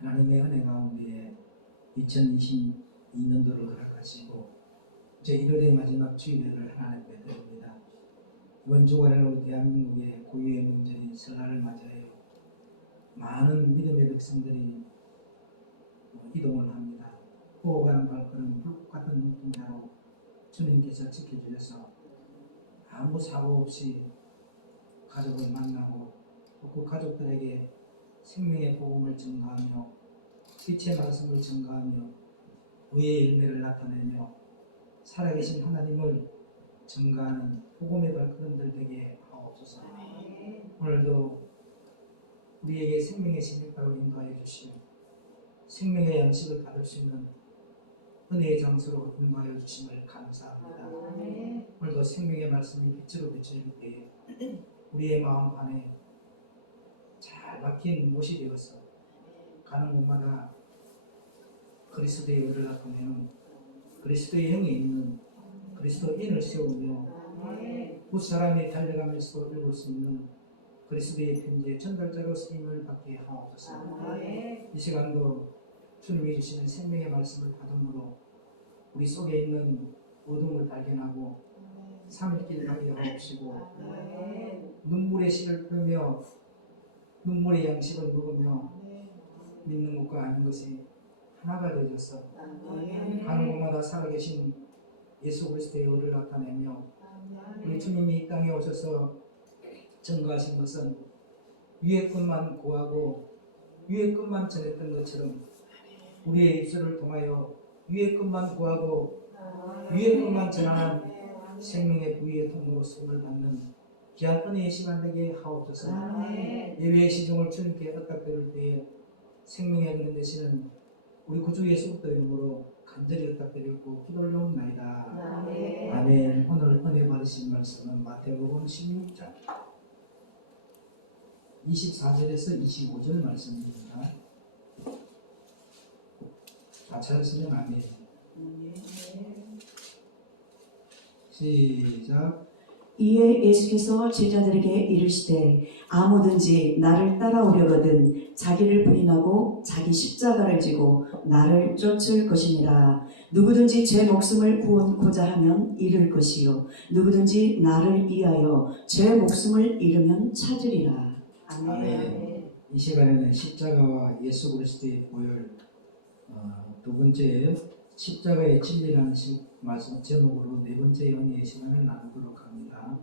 하나님의 은혜 가운데 2022년도를 허락하시고 이제 1월의 마지막 주일을 하나님께 드립니다. 이번 주간에는 우리 대한민국의 고유의 명절인 설날을 맞이하여 많은 믿음의 백성들이 이동을 합니다. 보호가는 발걸음 불꽃 같은 눈동자로 주님께서 지켜주셔서 아무 사고 없이 가족을 만나고 그 가족들에게 생명의 복음을 전가하며 빛의 말씀을 전가하며 의의 열매를 나타내며 살아계신 하나님을 전가하는 복음의 발걸음들 되게 하옵소서. 오늘도 우리에게 생명의 신약가로 인도하여 주시며 생명의 양식을 받을 수 있는 은혜의 장소로 인도하여 주심을 감사합니다. 오늘도 생명의 말씀이 빛으로 비춰질 때에 우리의 마음 안에 잘 박힌 못이 되어서 가는 곳마다 그리스도의 의를 나타내는 그리스도의 영에 있는 그리스도인을 세우며 굿사람이 달려가면서 읽을 수 있는 그리스도의 편지의 전달자로 쓰임을 받게 하옵소서. 이 시간도 주님이 주시는 생명의 말씀을 받음으로 우리 속에 있는 어둠을 발견하고 3일길 가게 하옵시고 눈물의 씨를 뿌며 눈물의 양식을 먹으며 믿는 것과 아닌 것이 하나가 되어져서 가는 곳마다 살아계신 예수 그리스도의 의를 나타내며 우리 주님이 이 땅에 오셔서 증거하신 것은 위의 것만 구하고 위의 것만 전했던 것처럼 우리의 입술을 통하여 위의 것만 구하고 위의 것만 전하는 생명의 부위의 통로로 쓰임을 받는 귀한 은혜의 시간 되게 하옵소서. 예배의 시종을 주님께 의탁드릴 때에 생명의 그런 되시는 우리 구주 예수 그리스도 이름으로 간절히 의탁드리고 기도를 올려옵나이다. 아멘. 오늘 은혜 받으신 말씀은 마태복음 16장 24절에서 25절 말씀입니다. 다 찾았으면 아멘. 시작. 이에 예수께서 제자들에게 이르시되 아무든지 나를 따라오려거든 자기를 부인하고 자기 십자가를 지고 나를 쫓을 것이니라. 누구든지 제 목숨을 구원고자 하면 잃을 것이요 누구든지 나를 위하여 제 목숨을 잃으면 찾으리라. 아멘. 이 시간에는 십자가와 예수 그리스도의 보혈 두 번째 십자가의 진리라는 말씀 제목으로 네 번째 연의의 시간을 나누도록 합니다.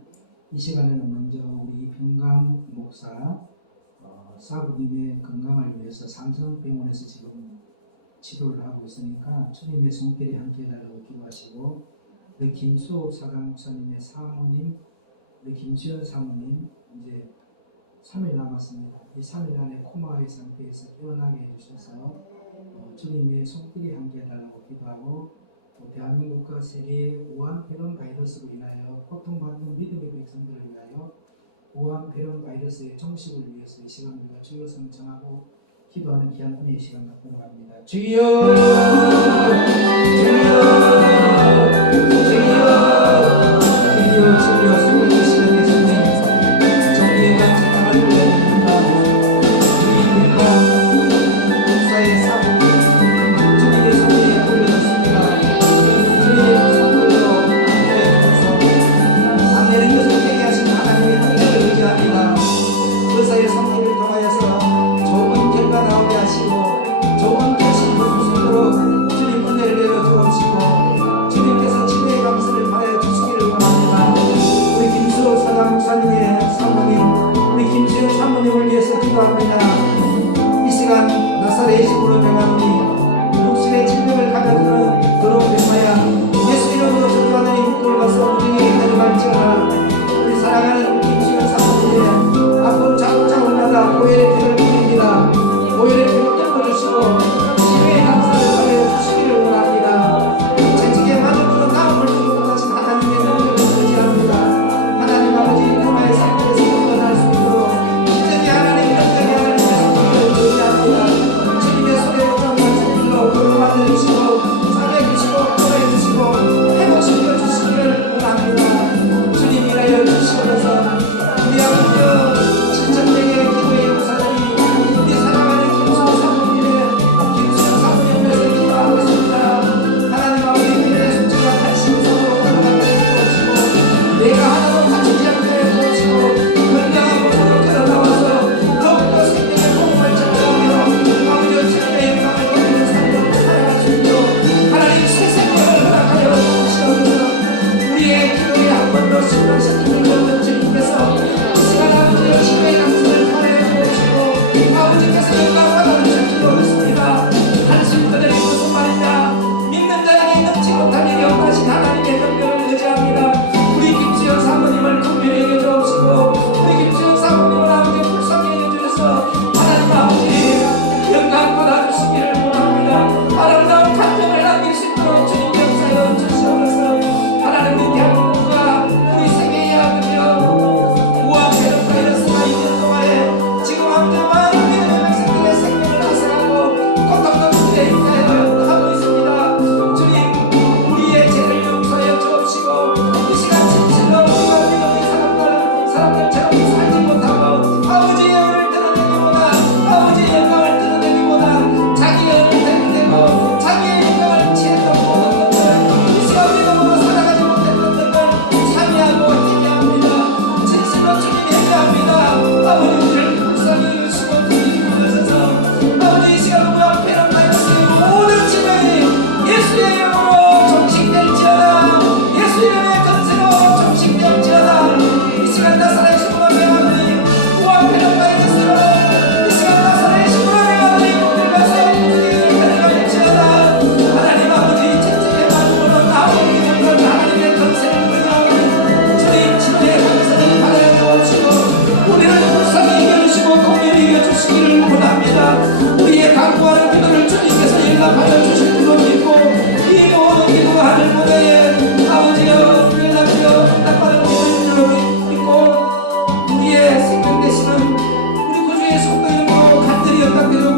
이 시간에는 먼저 우리 병강 목사 사부님의 건강을 위해서 삼성병원에서 지금 치료를 하고 있으니까 주님의 손길이 함께 해달라고 기도하시고 우리 김수호 사장 목사님의 사모님 우리 김수현 사모님 이제 3일 남았습니다. 이 3일 안에 코마의 상태에서 깨어나게 해주셔서 주님의 손길이 함께 해달라고 기도하고 대한민국과 세계의 우한폐렴 바이러스로 인하여 고통받는 믿음의 백성들을 위하여 우한폐렴 바이러스의 종식을 위해서 이 시간 우리가 주여 성청하고 기도하는 귀한 은혜의 시간 갖도록 합니다. 주여 주여 주여 주여 주여 시간에 주님 정리가 사랑을 보여줍니다. 주의 병과 목사의 사부 주님의 손에 올려졌습니다. 주의 손으로 안내를 계속되게 하신 하나님의 능력을 의지합니다. 의사의 성리를 통하여서 좋은 결과 나오게 하시고 좋은 결심을 주시도록 주님 은혜를 내려 주옵시고 주님께서 치료의 감사를 받아 주시기를 원합니다. 우리 김수호 사장 목사님의 사모님 우리 김수현 사모님을 위해서 기도합니다. 이 시간 나사렛 예수로 명하노니 육신의 질병을 가져드는 더러운 병마야 예수 이름으로 저주하는 이 목을 봐서 우리에게 가져갈지어다. 우리 사랑하는 김수현 사모님의 앞으로 자국자국마다 보혈의 피를 뿌립니다. 보혈의 피를 덮어주시고 치료의 감사를 받아 주시기를 원합니다. 채찍에 맞음으로 나음을 주고 가신 하나님의 능력을 의지합니다. 하나님 아버지 병마의 상태에서 벗어날 수 있도록 진정히 하나님의 능력이 하나님의 손길을 의지합니다. 주님의 손에 감사합니다.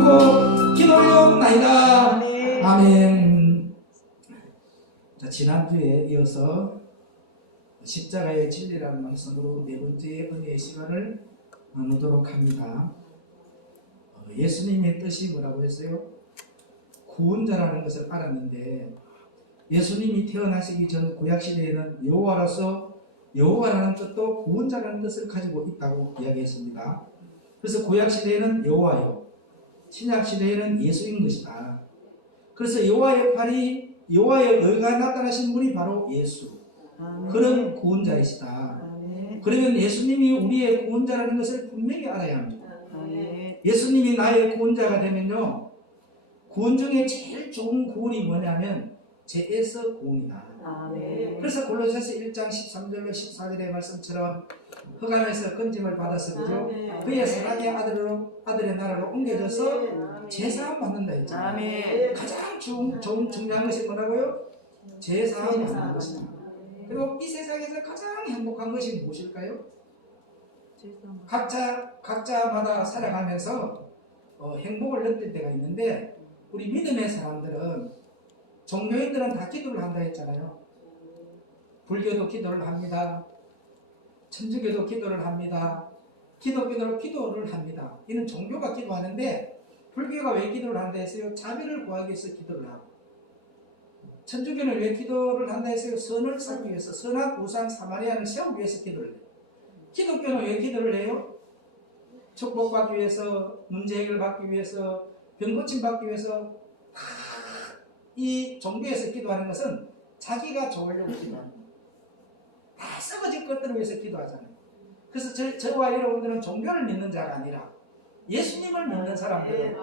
두고 기도하옵나이다. 아멘. 아멘. 자, 지난주에 이어서 십자가의 진리라는 말씀으로 네 번째 은혜의 시간을 나누도록 합니다. 예수님의 뜻이 뭐라고 했어요? 구원자라는 것을 알았는데, 예수님이 태어나시기 전 구약시대에는 여호와로서 여호와라는 뜻도 구원자라는 뜻을 가지고 있다고 이야기했습니다. 그래서 구약시대에는 여호와요, 신약시대에는 예수인 것이다. 그래서 여호와의 팔이, 여호와의 의가 나타나신 분이 바로 예수, 아멘. 그런 구원자이시다. 아멘. 그러면 예수님이 우리의 구원자라는 것을 분명히 알아야 합니다. 아멘. 예수님이 나의 구원자가 되면요, 구원 중에 제일 좋은 구원이 뭐냐면 죄에서 구원이다. 아멘. 그래서 골로새서 1장 13절로 14절의 말씀처럼 흑암에서 건짐을 받아서 그죠? 그의 사랑의 아들의 나라로 옮겨져서 제사함 받는다 했잖아요. 아멘. 가장 중요한 것이 뭐라고요? 제사함 받는 것이다. 그리고 이 세상에서 가장 행복한 것이 무엇일까요? 각자마다 살아가면서 행복을 느낄 때가 있는데, 우리 믿음의 사람들은, 종교인들은 다 기도를 한다 했잖아요. 불교도 기도를 합니다. 천주교도 기도를 합니다. 기독교도 기도를 합니다. 이는 종교가 기도하는데, 불교가 왜 기도를 한다 했어요? 자비를 구하기 위해서 기도를 하고, 천주교는 왜 기도를 한다 했어요? 선을 쌓기 위해서, 선한 우상 사마리아를 세우기 위해서 기도를 해요. 기독교는 왜 기도를 해요? 축복받기 위해서, 문제 해결받기 위해서, 병 고침 받기 위해서. 이 종교에서 기도하는 것은 자기가 좋으려고 기도하는 거예요. 다 썩어질 것들을 위해서 기도하잖아요. 그래서 저와 여러분들은 종교를 믿는 자가 아니라 예수님을 믿는 사람들은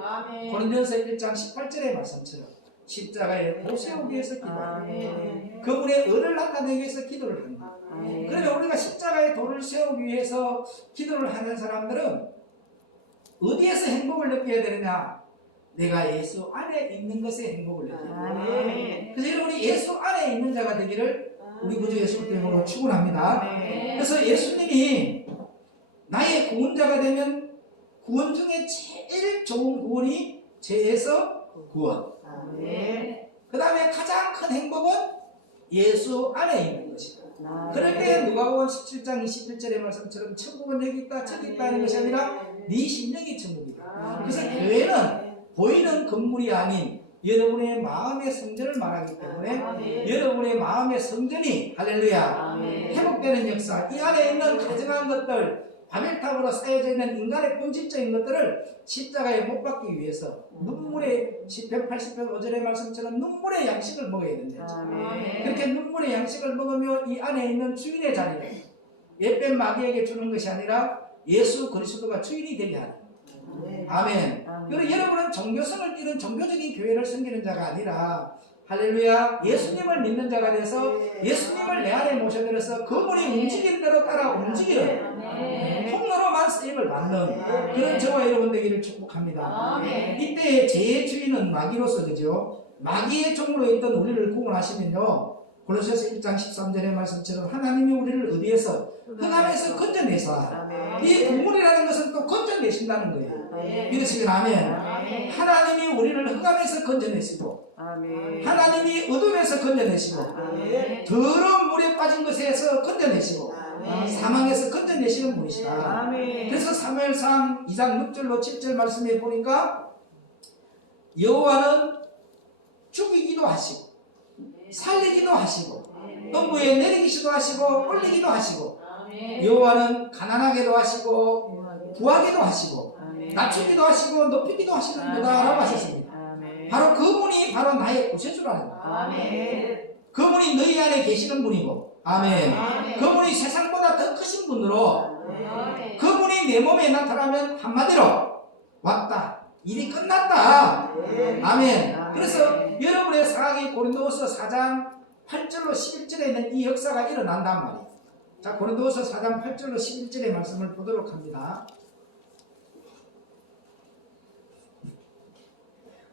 고린도전서 1장 18절의 말씀처럼 십자가에 도 세우기 위해서 기도합니다. 그분의 의를 나타내기 위해서 기도를 합니다. 그러면 우리가 십자가에 도를 세우기 위해서 기도를 하는 사람들은 어디에서 행복을 느껴야 되느냐? 내가 예수 안에 있는 것에 행복을 느껴야 됩니다. 그래서 여러분이 예수 안에 있는 자가 되기를 우리 구주 예수 그리스도로 축원합니다. 그래서 예수님이 나의 구원자가 되면 구원 중에 제일 좋은 구원이 죄에서 구원. 그 다음에 가장 큰 행복은 예수 안에 있는 것이다. 그럴 때 누가복음 17장 21절의 말씀처럼 천국은 여기 있다 저기 있다 하는 것이 아니라 네 심령이 천국이다. 그래서 교회는 보이는 건물이 아닌 여러분의 마음의 성전을 말하기 때문에 여러분의 마음의 성전이 할렐루야 회복되는 역사, 이 안에 있는 가증한 것들, 바벨탑으로 쌓여져 있는 인간의 본질적인 것들을 십자가에 못 박기 위해서 눈물의 시편 80편 5절의 말씀처럼 눈물의 양식을 먹어야 된다. 그렇게 눈물의 양식을 먹으며 이 안에 있는 주인의 자리를 옛뱀 마귀에게 주는 것이 아니라 예수 그리스도가 주인이 되게 하는 거예요. 아멘. 그리고 여러분은 종교성을 띠는 종교적인 교회를 섬기는 자가 아니라 할렐루야 예수님을 믿는 자가 돼서 예수님을 내 안에 모셔들여서 그분이 움직이는 대로 따라 움직이는 통로로만 쓰임을 받는 그런 저와 여러분 되기를 축복합니다. 이때 죄의 주인은 마귀로서 그죠? 마귀의 종으로 있던 우리를 구원하시면요, 골로새서 1장 13절의 말씀처럼 하나님이 우리를 어디에서? 흑암에서 건져내사. 이 구원이라는 것은 또 건져내신다는 거예요. 믿으시면 아멘. 하나님이 우리를 흑암에서 건져내시고 하나님이 어둠에서 건져내시고 더러운 물에 빠진 것에서 건져내시고 사망에서 건져내시는 분이시다. 그래서 사무엘상 2장 6절로 7절 말씀에 보니까 여호와는 죽이기도 하시고 살리기도 하시고 음부에 내리기도 하시고 올리기도 하시고 여호와는 가난하게도 하시고 부하게도 하시고 낮추기도 하시고 높이기도 하시는 거다라고 하셨습니다. 바로 그분이 바로 나의 구세주라는 거예요. 그분이 너희 안에 계시는 분이고 아멘. 그분이 세상보다 더 크신 분으로 그분이 내 몸에 나타나면 한마디로 왔다, 일이 끝났다. 아멘. 그래서 여러분의 상황이 고린도후서 4장 8절로 11절에 있는 이 역사가 일어난단 말이에요. 자, 고린도후서 4장 8절로 11절의 말씀을 보도록 합니다.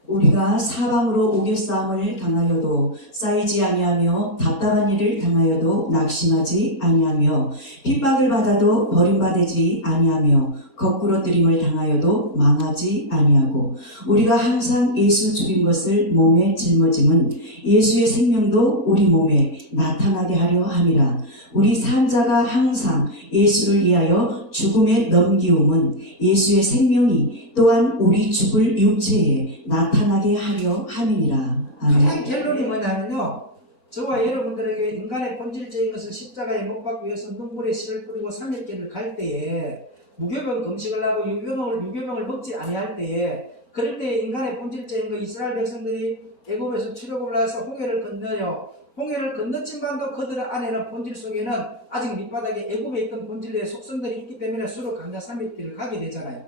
우리가 사방으로 우겨싸움을 당하여도 쌓이지 아니하며 답답한 일을 당하여도 낙심하지 아니하며 핍박을 받아도 버림받지 아니하며 거꾸로 뜨림을 당하여도 망하지 아니하고 우리가 항상 예수 죽인 것을 몸에 짊어짐은 예수의 생명도 우리 몸에 나타나게 하려 함이라. 우리 산자가 항상 예수를 위하여 죽음에 넘기움은 예수의 생명이 또한 우리 죽을 육체에 나타나게 하려 함이니라. 가장 아멘. 결론이 뭐냐면요, 저와 여러분들에게 인간의 본질적인 것을 십자가에 못 박기 위해서 눈물의 씨를 뿌리고 3일길을 갈 때에 무교병 금식을 하고 유교병을 먹지 아니할 때에, 그럴 때 인간의 본질적인 거, 이스라엘 백성들이 애굽에서 출애굽을 해서 홍해를 건너요. 홍해를 건너지만도 그들 안에는 본질 속에는 아직 밑바닥에 애굽에 있던 본질의 속성들이 있기 때문에 수로 강자 3일길을 가게 되잖아요.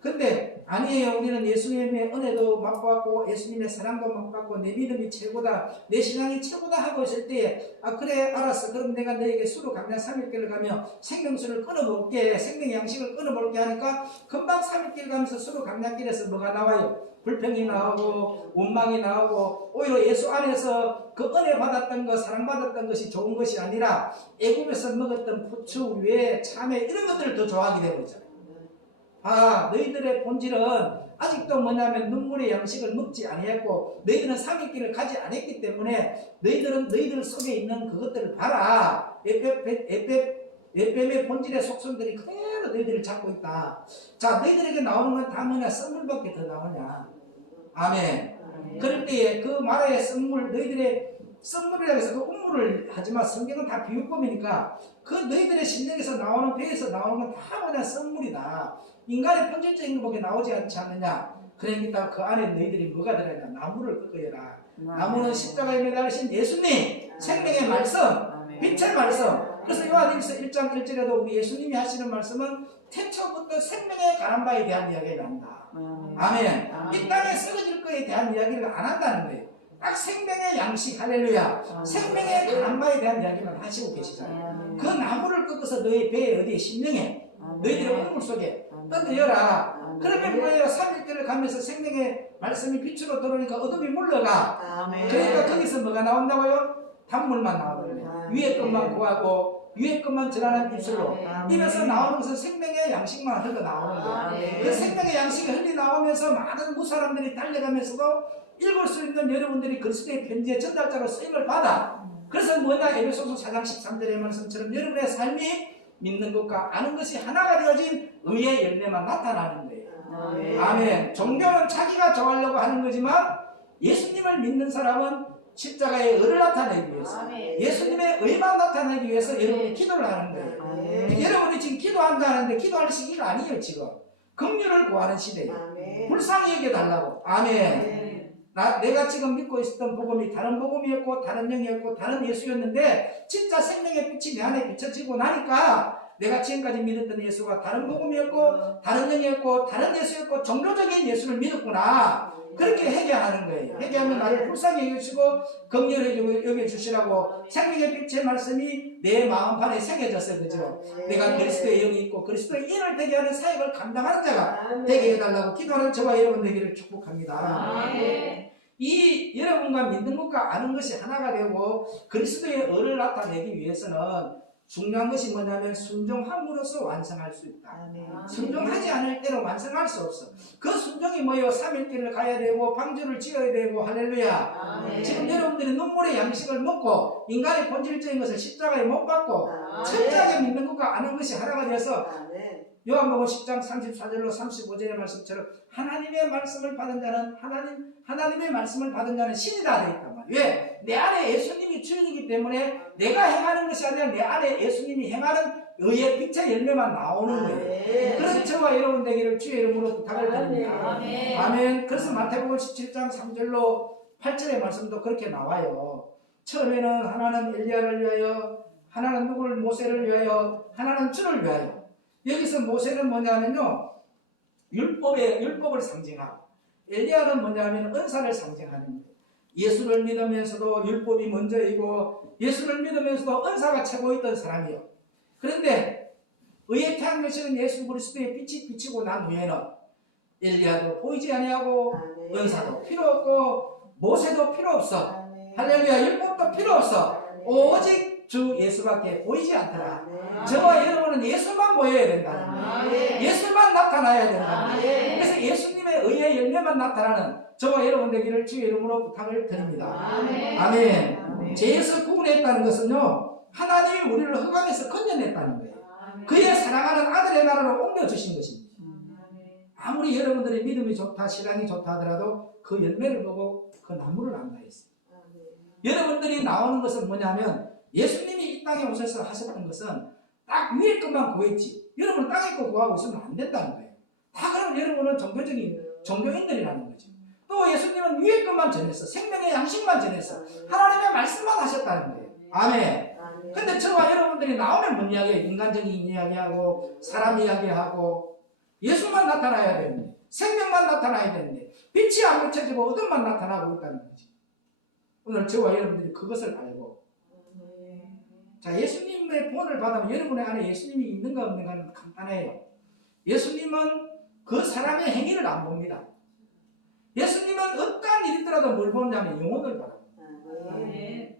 근데 아니에요. 우리는 예수님의 은혜도 맛봤고 예수님의 사랑도 맛봤고 내 믿음이 최고다, 내 신앙이 최고다 하고 있을 때에 그래 알았어, 그럼 내가 너에게 수로 강량 3일길을 가며 생명수를 끊어볼게, 생명의 양식을 끊어볼게 하니까 금방 3일길 가면서 수로 강량길에서 뭐가 나와요? 불평이 나오고 원망이 나오고, 오히려 예수 안에서 그 은혜 받았던 것, 사랑받았던 것이 좋은 것이 아니라 애굽에서 먹었던 부추, 외, 참외 이런 것들을 더 좋아하게 되고 있잖아요. 너희들의 본질은 아직도 뭐냐면 눈물의 양식을 먹지 아니했고 너희들은 3일길을 가지 않았기 때문에 너희들은 너희들 속에 있는 그것들을 봐라. 에뱀의 본질의 속성들이 그대로 너희들을 잡고 있다. 자, 너희들에게 나오는 건 다 뭐냐? 썰물밖에 더 나오냐? 아멘. 그럴 때에 그 마라의 썰물, 너희들의 썰물이라고 해서 그 음물을 하지만 성경은 다 비유법이니까 그 너희들의 심령에서 나오는, 배에서 나오는 건 다 뭐냐? 썰물이다. 인간의 본질적인 것밖에 나오지 않지 않느냐? 그러니까 그 안에 너희들이 뭐가 들어있냐? 나무를 꺾어여라. 나무는 십자가에 매달리신 예수님, 생명의 말씀, 빛의 말씀. 그래서 요한일서 1장 1절에도 우리 예수님이 하시는 말씀은 태초부터 생명에 관한 바에 대한 이야기를 한다. 아멘. 이 땅에 썩어질 거에 대한 이야기를 안 한다는 거예요. 딱 생명의 양식, 할렐루야. 생명에 관한 바에 대한 이야기만 하시고 계시잖아요. 그 나무를 꺾어서 너희 배에, 어디에, 심령에, 너희들의 우물 속에 던져라. 그러면 뭐예요? 3일길을 가면서 생명의 말씀이 빛으로 들어오니까 어둠이 물러가. 그러니까 거기서 뭐가 나온다고요? 단물만 나오거든요. 위에 것만 구하고 위에 것만 전하는 입술로 입에서 나오는 것은 생명의 양식만 흘러 나오는 거예요. 그 생명의 양식이 흘러 나오면서 많은 무사람들이 달려가면서도 읽을 수 있는 여러분들이 그리스도의 편지의 전달자로 쓰임을 받아. 그래서 뭐냐? 에베소서 4장 13절의 말씀처럼 여러분의 삶이 믿는 것과 아는 것이 하나가 되어진 의의 열매만 나타나는 거예요. 아멘. 종교는 자기가 좋아하려고 하는 거지만 예수님을 믿는 사람은 십자가의 의를 나타내기 위해서, 예수님의 의만 나타내기 위해서 여러분이 기도를 하는 거예요. 여러분이 지금 기도한다는데 기도할 시기가 아니에요. 지금 긍휼을 구하는 시대예요. 불쌍히 여겨달라고. 아멘. 내가 지금 믿고 있었던 복음이 다른 복음이었고 다른 영이었고 다른 예수였는데 진짜 생명의 빛이 내 안에 비춰지고 나니까 내가 지금까지 믿었던 예수가 다른 복음이었고 다른 영이었고 다른 예수였고 종교적인 예수를 믿었구나. 그렇게 회개하는 거예요. 회개하면 나를 불쌍히 여겨주시고 긍휼히 여겨주시라고 생명의 빛의 말씀이 내 마음판에 새겨졌어요. 그죠? 내가 그리스도의 영이 있고 그리스도의 인을 되게 하는 사역을 감당하는 자가 되게 해달라고 기도하는 저와 여러분 되기를 축복합니다. 이 여러분과 믿는 것과 아는 것이 하나가 되고 그리스도의 의를 나타내기 위해서는 중요한 것이 뭐냐면 순종함으로써 완성할 수 있다. 순종하지 않을 때는 완성할 수 없어. 그 순종이 뭐예요? 3일길을 가야 되고 방주를 지어야 되고 할렐루야. 지금 여러분들이 눈물의 양식을 먹고 인간의 본질적인 것을 십자가에 못 박고 철저하게 믿는 것과 아는 것이 하나가 되어서 요한복음 10장 34절로 35절의 말씀처럼 하나님의 말씀을 받은 자는 하나님의 말씀을 받은 자는 신이다 되어 있단 말이에요. 왜? 내 안에 예수님이 주인이기 때문에 내가 행하는 것이 아니라 내 안에 예수님이 행하는 의의 빛의 열매만 나오는 거예요. 그래서 저와 여러분 되기를 주의 이름으로 부탁을 드립니다. 아멘. 그래서 마태복음 17장 3절로 8절의 말씀도 그렇게 나와요. 처음에는 하나는 엘리야를 위하여, 하나는 누구를, 모세를 위하여, 하나는 주를 위하여. 여기서 모세는 뭐냐면요, 율법을 상징하고, 엘리야는 뭐냐면 은사를 상징하는 거예요. 예수를 믿으면서도 율법이 먼저이고 예수를 믿으면서도 은사가 최고였던 사람이요. 그런데 의의 태양여신은 예수 그리스도의 빛이 비치고 난 후에는 엘리야도 보이지 아니하고 은사도 필요 없고 모세도 필요 없어. 할렐루야. 율법도 필요 없어. 오직 주 예수밖에 보이지 않더라. 저와 여러분은 예수만 보여야 된다. 예수만 나타나야 된다. 그래서 예수님의 의의 열매만 나타나는 저와 여러분 되기를 주의 이름으로 부탁을 드립니다. 아멘. 죄에서 구분했다는 것은요, 하나님이 우리를 흑암에서 건져냈다는 거예요. 그의 사랑하는 아들의 나라로 옮겨주신 것입니다. 아무리 여러분들의 믿음이 좋다, 신앙이 좋다 하더라도 그 열매를 보고 그 나무를 안다 했어요. 여러분들이 나오는 것은 뭐냐면 예수님이 이 땅에 오셔서 하셨던 것은 딱 위에 것만 구했지, 여러분 땅에 거 구하고 있으면 안 된다는 거예요. 다 그럼 여러분은 종교인들이라는 거죠. 또 예수님은 위에 것만 전했어. 생명의 양식만 전했어. 하나님의 말씀만 하셨다는 거예요. 아멘. 근데 저와 여러분들이 나오면 뭔 이야기예요? 인간적인 이야기하고 사람 이야기하고 예수만 나타나야 되는데, 생명만 나타나야 되는데 빛이 안 비춰지고 어둠만 나타나고 있다는 거죠. 오늘 저와 여러분들이 그것을 알고, 자, 예수님의 본을 받으면 여러분의 안에 예수님이 있는가 없는가는 간단해요. 예수님은 그 사람의 행위를 안 봅니다. 예수님은 어떠한 일이더라도 뭘 보냐면 영혼을 바라봅니다.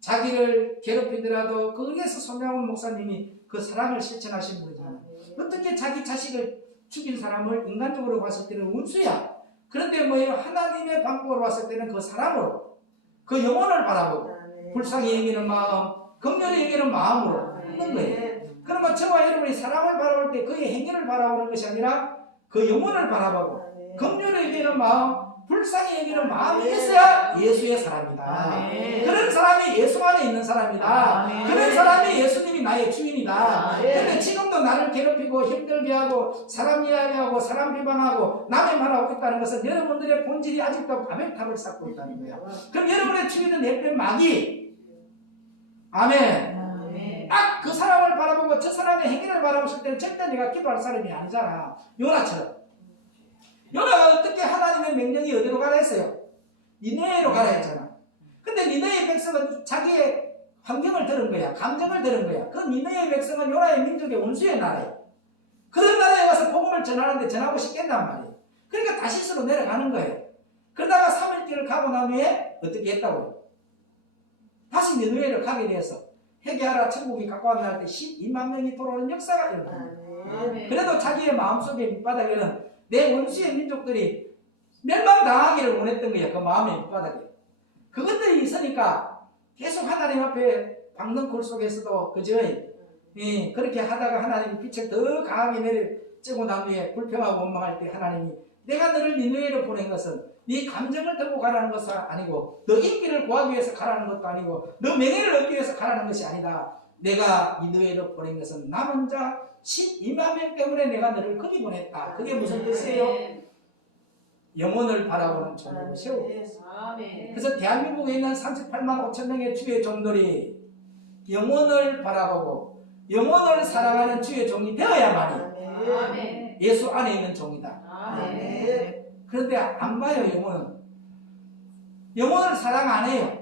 자기를 괴롭히더라도 거기에서 손명훈 목사님이 그 사랑을 실천하신 분이잖아요. 어떻게 자기 자식을 죽인 사람을 인간적으로 봤을 때는 운수야. 그런데 뭐예요? 하나님의 방법으로 봤을 때는 그 사람으로, 그 영혼을 바라보고 불쌍히 여기는 마음, 긍휼히 여기는 마음으로 하는 거예요. 그러면 저와 여러분이 사랑을 바라볼 때 그의 행위를 바라보는 것이 아니라 그 영혼을 바라보고 긍휼히 여기는 마음, 불쌍히 여기는 마음이 있어야 예수의 사람이다. 그런 사람이 예수 안에 있는 사람이다. 그런 사람이 예수님이 나의 주인이다. 그런데 지금도 나를 괴롭히고 힘들게 하고 사람 이야기하고 사람 비방하고 남의 말하고 있다는 것은 여러분들의 본질이 아직도 바벨탑을 쌓고 있다는 거야. 그럼 여러분의 주인은 내편 마귀. 아멘. 딱 그 사람을 바라보고 저 사람의 행위를 바라봤을 때는 절대 내가 기도할 사람이 아니잖아. 요나처럼. 요나가 어떻게 하나님의 명령이 어디로 가라 했어요? 니네로 가라 했잖아. 근데 니네의 백성은 자기의 환경을 들은 거야. 감정을 들은 거야. 그 니네의 백성은 요나의 민족의 원수의 나라예요. 그런 나라에 가서 복음을 전하는데 전하고 싶겠단 말이에요. 그러니까 다시스로 내려가는 거예요. 그러다가 3일길을 가고 난 후에 어떻게 했다고요? 다시 니네로 가게 되어서 회개하라 천국이 가까웠나 할 때 12만 명이 돌아오는 역사가 일어납니다. 그래도 자기의 마음속에 밑바닥에는 내 원수의 민족들이 멸망당하기를 원했던 거야. 그 마음의 밑바닥에. 그것들이 있으니까 계속 하나님 앞에 박는 골 속에서도 그저 그렇게 하다가 하나님이 빛을 더 강하게 내려쬐고 난 후에 불평하고 원망할 때 하나님이 내가 너를 니느웨로 보낸 것은 네 감정을 들고 가라는 것은 아니고 너 인기를 구하기 위해서 가라는 것도 아니고 너 명예를 얻기 위해서 가라는 것이 아니다. 내가 니느웨로 보낸 것은 남은 자 12만 명 때문에 내가 너를 거기 보냈다. 그게 무슨 뜻이에요? 영혼을 바라보는 종을 세우고 있습니다. 그래서 대한민국에 있는 38만 5천 명의 주의 종들이 영혼을 바라보고 영혼을 사랑하는 주의 종이 되어야만이 예수 안에 있는 종이다. 그런데 안 봐요. 영혼을 사랑 안 해요.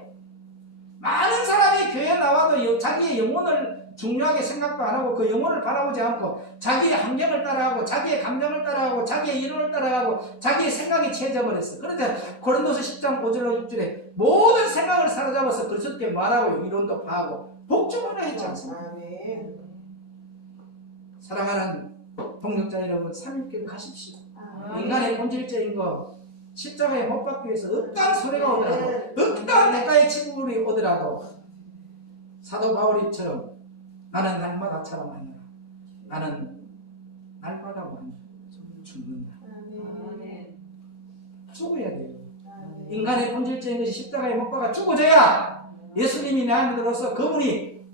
많은 사람이 교회에 나와도 자기의 영혼을 중요하게 생각도 안 하고 그 영혼을 바라보지 않고 자기의 환경을 따라하고 자기의 감정을 따라하고 자기의 이론을 따라하고 자기의 생각이 채워져버렸어. 그런데 고린도서 10장 5절로 6절에 모든 생각을 사로잡아서 그리스도께 말하고 이론도 파하고 복종을 했지 않습니까? 사랑하는 동역자 여러분, 3일길 가십시오. 인간의 본질적인 거 십자가에 못 박기 위해서 어떠한 소리가 오더라도 어떠한 대가의 치부이 오더라도 사도 바울이처럼 나는 날마다 자라나느라 나는 날마다 완전 죽는다. 죽어야 돼요. 인간의 본질적인 것이 십자가에 못 박아 죽어져야 예수님이 내 안에 들어서 그분이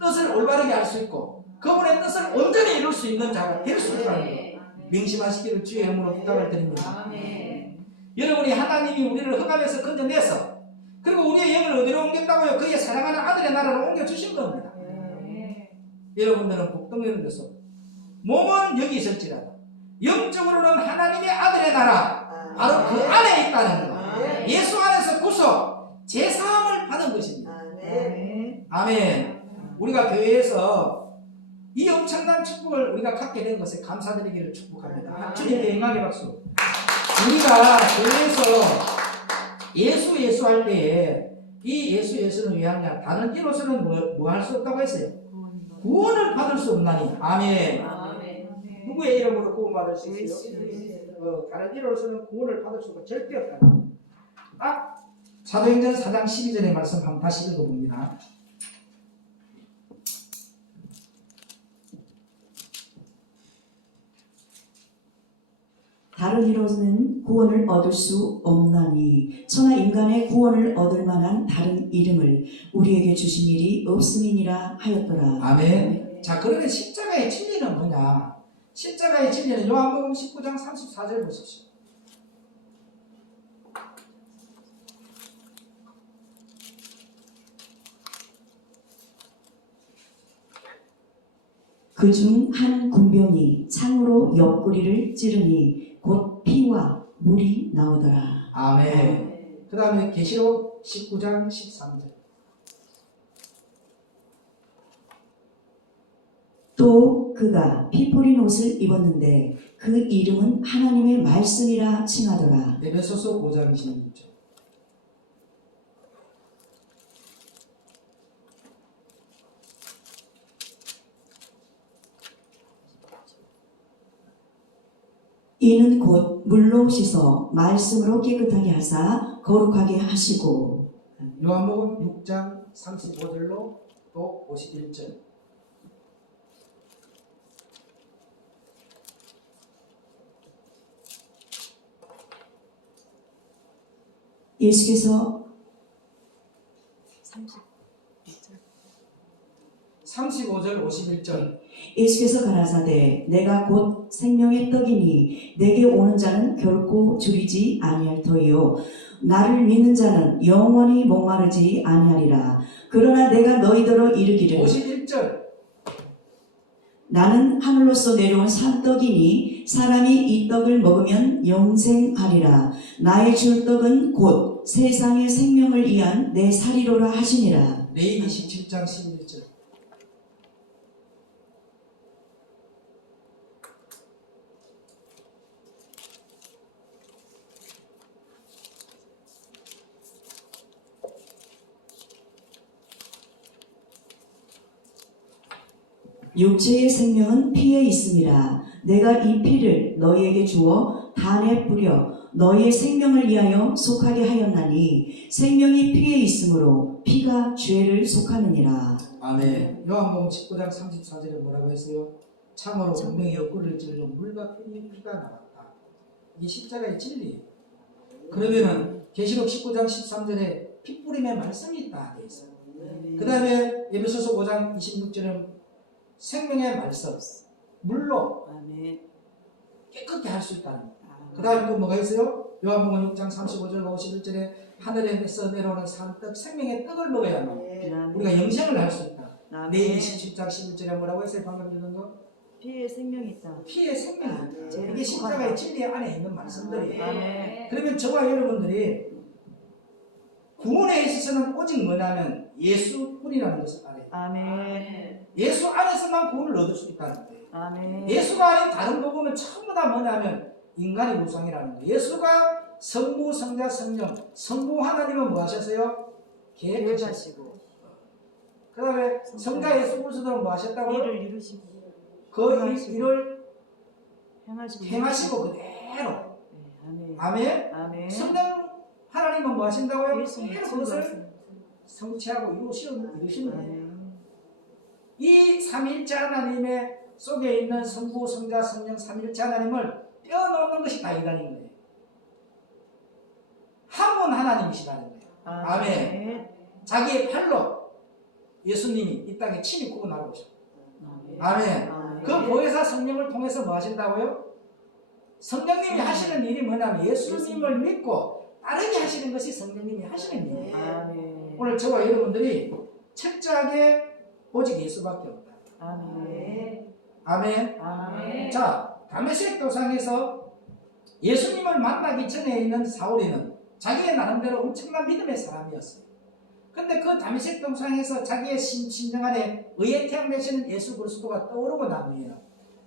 뜻을 올바르게 알 수 있고 그분의 뜻을 온전히 이룰 수 있는 자가 될 수 있다는 것 명심하시기를 주의 이름으로 부탁을 드립니다. 여러분이 하나님이 우리를 흑암에서 건져내서 그리고 우리의 영을 어디로 옮겼다고요? 그의 사랑하는 아들의 나라로 옮겨주신 겁니다. 여러분들은 복덩이를 내서 몸은 여기 있을지라도 영적으로는 하나님의 아들의 나라 바로 그 안에 있다는 것. 예수 안에서 구속 제사함을 받은 것입니다. 아멘. 우리가 교회에서 이 엄청난 축복을 우리가 갖게 된 것에 감사드리기를 축복합니다. 주님께 영광의 박수. 우리가 교회에서 예수 할 때에 이 예수는 왜 하냐? 다른 이로서는 뭐 할 수 없다고 했어요? 구원을 받을 수 없나니. 아멘. 누구의 이름으로 구원받을 수 있어요? 다른 이로서는 구원을 받을 수가 절대 없다. 딱 사도행전 4장 12절의 말씀 한번 다시 읽어봅니다. 다른 이로는 구원을 얻을 수 없나니 천하 인간의 구원을 얻을 만한 다른 이름을 우리에게 주신 일이 없음이니라 하였더라. 아멘. 자, 그러면 십자가의 진리는 뭐냐? 십자가의 진리는 요한복음 19장 34절 보십시오. 그 중 한 군병이 창으로 옆구리를 찌르니 곧 피와 물이 나오더라. 아멘. 그 다음에 계시록 19장 13절. 또 그가 피 뿌린 옷을 입었는데 그 이름은 하나님의 말씀이라 칭하더라. 에베소서 5장 26절. 이는 곧 물로 씻어 말씀으로 깨끗하게 하사 거룩하게 하시고. 요한복음 6장 35절로 또 51절. 예수께서 35절 51절. 예수께서 가라사대 내가 곧 생명의 떡이니 내게 오는 자는 결코 줄이지 아니할 터이요 나를 믿는 자는 영원히 목마르지 아니하리라. 그러나 내가 너희더러 이르기를 51절. 나는 하늘로서 내려온 산떡이니 사람이 이 떡을 먹으면 영생하리라. 나의 줄 떡은 곧 세상의 생명을 위한 내 살이로라 하시니라. 레위기 17장 11절. 육체의 생명은 피에 있음이라. 내가 이 피를 너희에게 주어 단에 뿌려 너희의 생명을 위하여 속하게 하였나니 생명이 피에 있으므로 피가 죄를 속하느니라. 아멘. 요한복음 19장 34절에 뭐라고 했어요? 참으로 분명히 옆구리를 찔러 물과 피가 나왔다. 이게 십자가의 진리예요. 그러면은 계시록 19장 13절에 핏뿌림의 말씀이 있다 되어 있어요. 그 다음에 에베소서 5장 26절은 생명의 말씀, 물로 깨끗게 할 수 있다는 거예요. 그 다음에 또 뭐가 있어요? 요한복음 6장 35절과 51절에 하늘에서 내려오는 산떡, 생명의 떡을 먹어야만 우리가 영생을 할 수 있다. 레위기 17장 11절에 뭐라고 했어요? 방금 읽은 거? 피에 생명이 있다. 피의 생명이 있다. 네. 이게 십자가의 진리 안에 있는 말씀들이에요. 네. 그러면 저와 여러분들이 구원에 있어서는 오직 뭐냐면 예수뿐이라는 것을 알아요. 아멘. 예수 안에서만 구원을 얻을 수 있다는 거예요. 아멘. 예수가 아닌 다른 복음은 전부 다 뭐냐면 인간의 우상이라는 거예요. 예수가 성부, 성자, 성령, 성부 하나님은 뭐 하셨어요? 계획하시고. 그 다음에 성자 예수 그리스도는 뭐 하셨다고요? 일을 이루시고 그 일을 행하시고 그대로. 네, 아멘. 아멘. 아멘. 성령 하나님은 뭐 하신다고요? 예수님 그대로 그것을 성취하고 이루시는 거예요. 아멘. 이 삼일째 하나님의 속에 있는 성부, 성자, 성령 삼일째 하나님을 떼어놓는 것이 다 인간인 거예요. 한 분 하나님이시라는 거예요. 아멘. 자기의 팔로 예수님이 이 땅에 친히 구원하러 오셨어요. 아멘. 그 보혜사 성령을 통해서 뭐 하신다고요? 성령님이 하시는 일이 뭐냐면 예수님을 믿고 따르게 하시는 것이 성령님이 하시는 일이에요. 아멘. 오늘 저와 여러분들이 철저하게 오직 예수밖에 없다. 아멘. 아멘. 아멘. 자, 다메섹 도상에서 예수님을 만나기 전에 있는 사울이는 자기의 나름대로 엄청난 믿음의 사람이었어요. 근데 그 다메섹 동상에서 자기의 심정 안에 의의 태양 되시는 예수 그리스도가 떠오르고 나면요,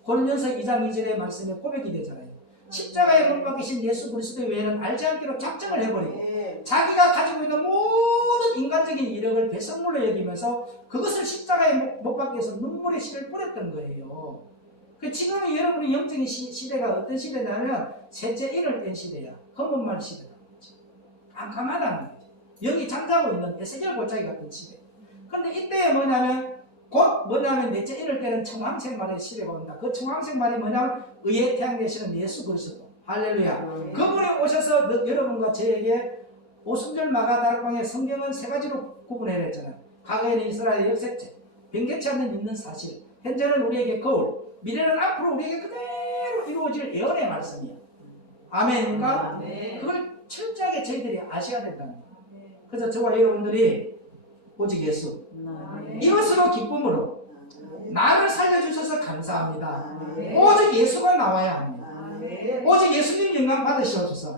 고린도전서 2장 2절의 말씀에 고백이 되잖아요. 십자가에 못 박히신 예수 그리스도 외에는 알지 않기로 작정을 해버리고 자기가 가지고 있는 모든 인간적인 이력을 배설물로 여기면서 그것을 십자가에 못 박기 위해서 눈물의 씨를 뿌렸던 거예요. 지금은 여러분의 영적인 시대가 어떤 시대냐면 셋째 인을 뗀 시대야. 검은말 시대다. 깜깜하다는 거지. 영이 잠자고 있는 에스겔 골짜기 같은 시대. 근데 이때에 뭐냐면 넷째 인을 떼는 청황생말의 시대가 온다. 그 청황생말이 뭐냐면 의의 태양 되시는 예수 그리스도. 할렐루야. 그분이 오셔서 여러분과 저에게 오순절 마가다락방의 성경은 세 가지로 구분해냈잖아요. 과거에는 이스라엘의 역색체, 변개치 않는 있는 사실, 현재는 우리에게 거울, 미래는 앞으로 우리에게 그대로 이루어질 예언의 말씀이야. 아멘인가? 그걸 철저하게 저희들이 아셔야 된다는 거예요. 그래서 저와 여러분들이 오직 예수, 이것으로 기쁨으로 나를 살려주셔서 감사합니다. 오직 예수가 나와야 합니다. 오직 예수님 영광 받으시옵소서.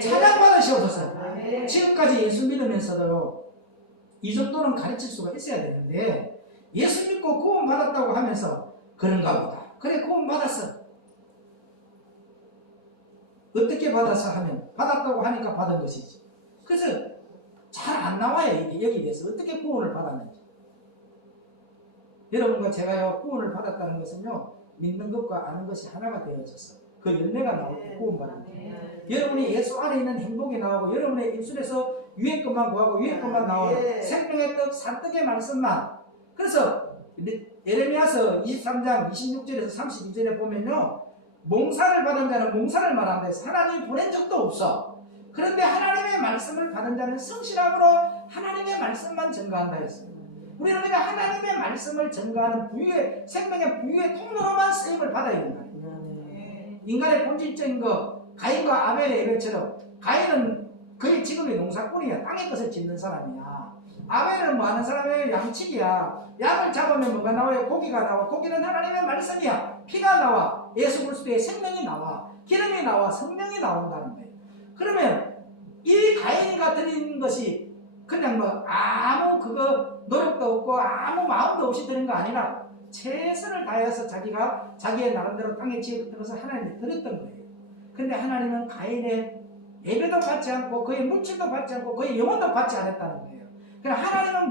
찬양 받으시옵소서. 지금까지 예수 믿으면서도 이 정도는 가르칠 수가 있어야 되는데, 예수 믿고 구원 받았다고 하면서 그런가 보다. 그래, 구원 받았어. 어떻게 받았어 하면 받았다고 하니까 받은 것이지. 그래서 잘 안 나와요. 이게 여기 대해서 어떻게 구원을 받았는지. 여러분과 제가요, 구원을 받았다는 것은요, 믿는 것과 아는 것이 하나가 되어졌어. 그 열매가 나올 때 구원받는 거예요. 여러분이 예수 안에 있는 행복이 나오고, 여러분의 입술에서 위의 것만 구하고 위의 것만 나오는 생명의 떡, 산떡의 말씀만. 그래서 예레미야서 23장 26절에서 32절에 보면요, 몽사를 받은 자는 몽사를 말한다 해서 하나님이 보낸 적도 없어. 그런데 하나님의 말씀을 받은 자는 성실함으로 하나님의 말씀만 전가한다 했습니다. 우리는 그냥 하나님의 말씀을 전가하는 부유의, 생명의 부유의 통로로만 쓰임을 받아야 된다. 인간의 본질적인 거, 가인과 아벨의 예배처럼, 가인은 그의 직업이 농사꾼이야. 땅의 것을 짓는 사람이야. 아벨은 뭐 하는 사람이에요? 양치기야. 양을 잡으면 뭐가 나와요? 고기가 나와. 고기는 하나님의 말씀이야. 피가 나와. 예수 그리스도의 생명이 나와. 기름이 나와. 성령이 나온다는 거예요. 그러면 이 가인 같은 것이 그냥 뭐 아무 노력도 없고 아무 마음도 없이 드는 거 아니라 최선을 다해서 자기가 자기의 나름대로 땅에 지어들어서 하나님이 드렸던 거예요. 근데 하나님은 가인의 예배도 받지 않고 그의 물질도 받지 않고 그의 영혼도 받지 않았다는 거예요. 그러니까 하나님은